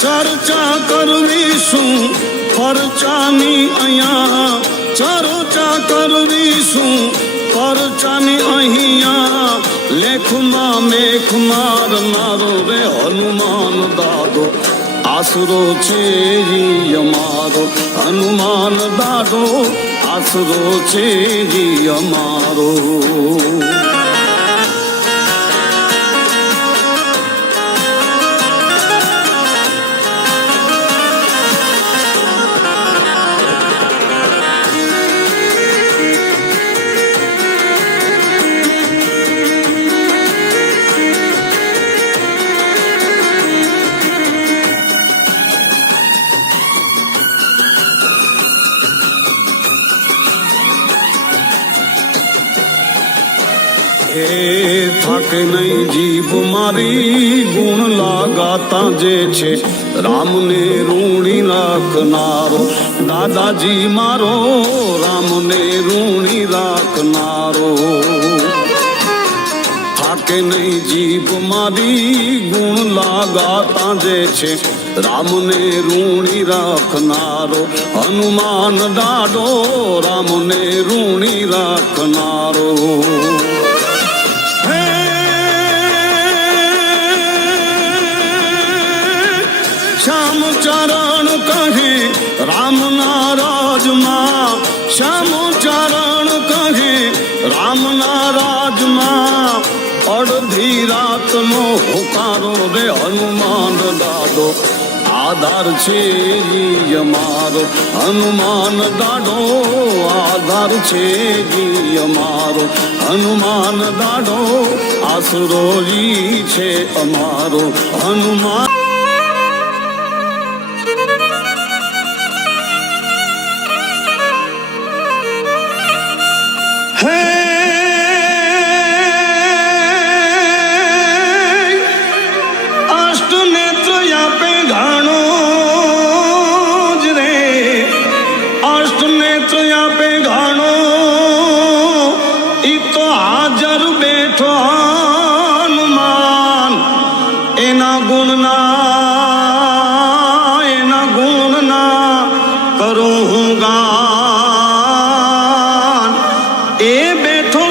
ચર્ચા કરવી શું પરચાની અહીંયા ચર્ચા કરવી શું પરચાની અહીંયા લેખમાં મેઘ મારનારો રે હનુમાન દાદો. આસરો છે અમારો, હનુમાન દાદો. આસરો છે અમારો. થાકે નહીં જીભ મારી ગુણ લાગાતા જે છે. રામને રૂણી રાખનારો, દાદાજી મારો, રામને રૂણી રાખનારો. થાકે નહીં જીભ મારી ગુણ લાગાતા જે છે. રામને રૂણી રાખનારો, હનુમાન દાડો, રામને રૂણી રાખનારો. રામના રાજમાં અડધી રાતનો હોકારો રે હનુમાન દાદો આધાર છે અમારો. હનુમાન દાડો, આધાર છે અમારો. હનુમાન દાડો આસરો છે અમારો. હનુમાન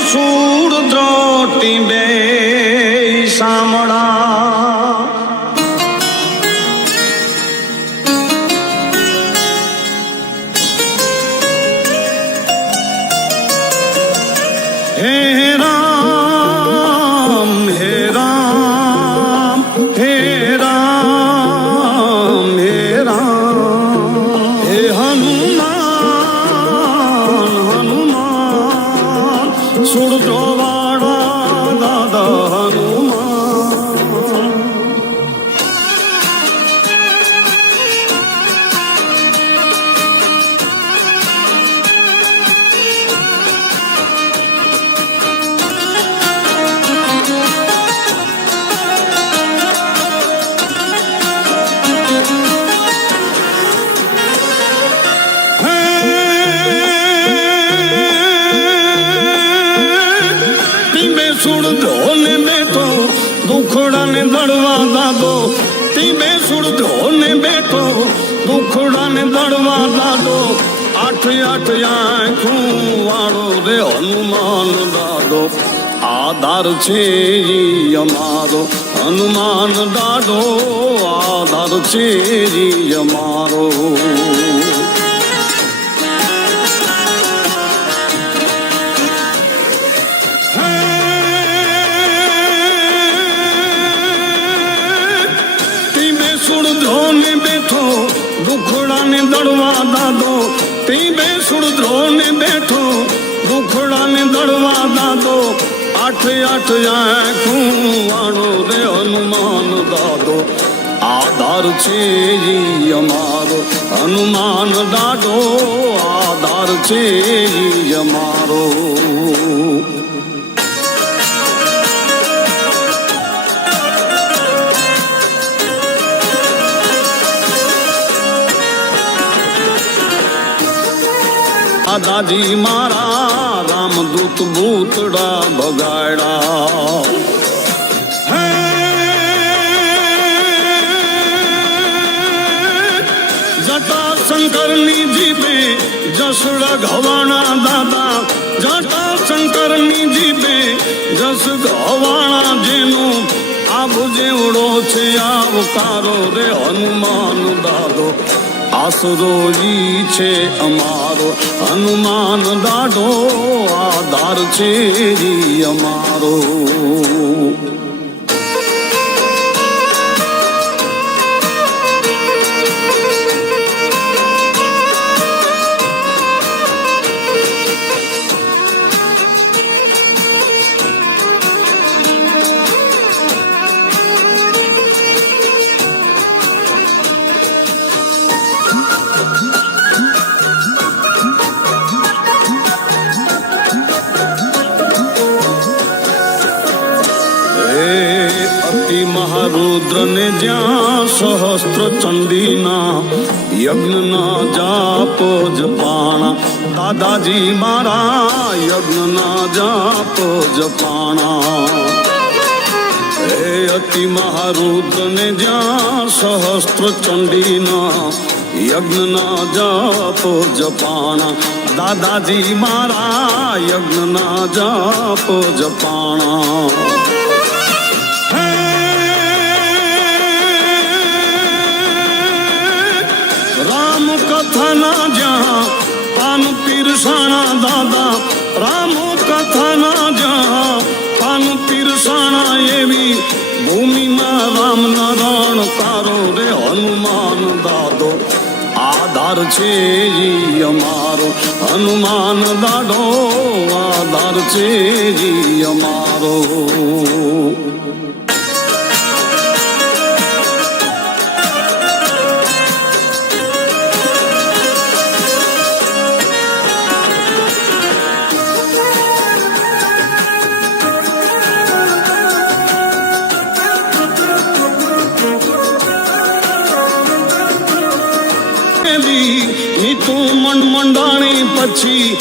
出 દુખડા દાદો, આઠ આઠ આંખું વાળો રે હનુમાન દાદો. આધાર છે અમારો, હનુમાન દાદો આધાર છે અમારો. આઠ આઠ આંખું વાળો રે હનુમાન દાદો. આધાર છે ઈ અમારો. હનુમાન દાદો આધાર છે ઈ અમારો. દાદાજી મારા રામદૂત ભૂતડા બગાડ્યા. હે! શંકરની જીભે જસડા ઘવાણા દાદા. જટા શંકરની જીભે જસ ઘવાણા જેનું આભુ જેવડો છે, આવકારો રે હનુમાન દાદો. આસરો જી છે અમારો હનુમાન દાડો આધાર છે અમારો. ને જ્યાં સહસ્ત્ર ચંડીના યજ્ઞના જાપ જપાણા દાદાજી મારા યજ્ઞના જાપ જપાણા હે અતિ મહારુદ્ર ને જ્યાં સહસ્ત્ર ચંડીના યજ્ઞના જાપ જપાણા દાદાજી મારા યજ્ઞના જાપ જપાણા કથાના જ્યાં પાન પીરસાણા દાદા રામો કથાના જ્યાં પાન પીરસાણા એવી ભૂમિમાં રામ રણ તારો રે હનુમાન દાદો આધાર છે ઈ અમારો હનુમાન દાડો આધાર છે ઈ અમારો મંડાણી પછી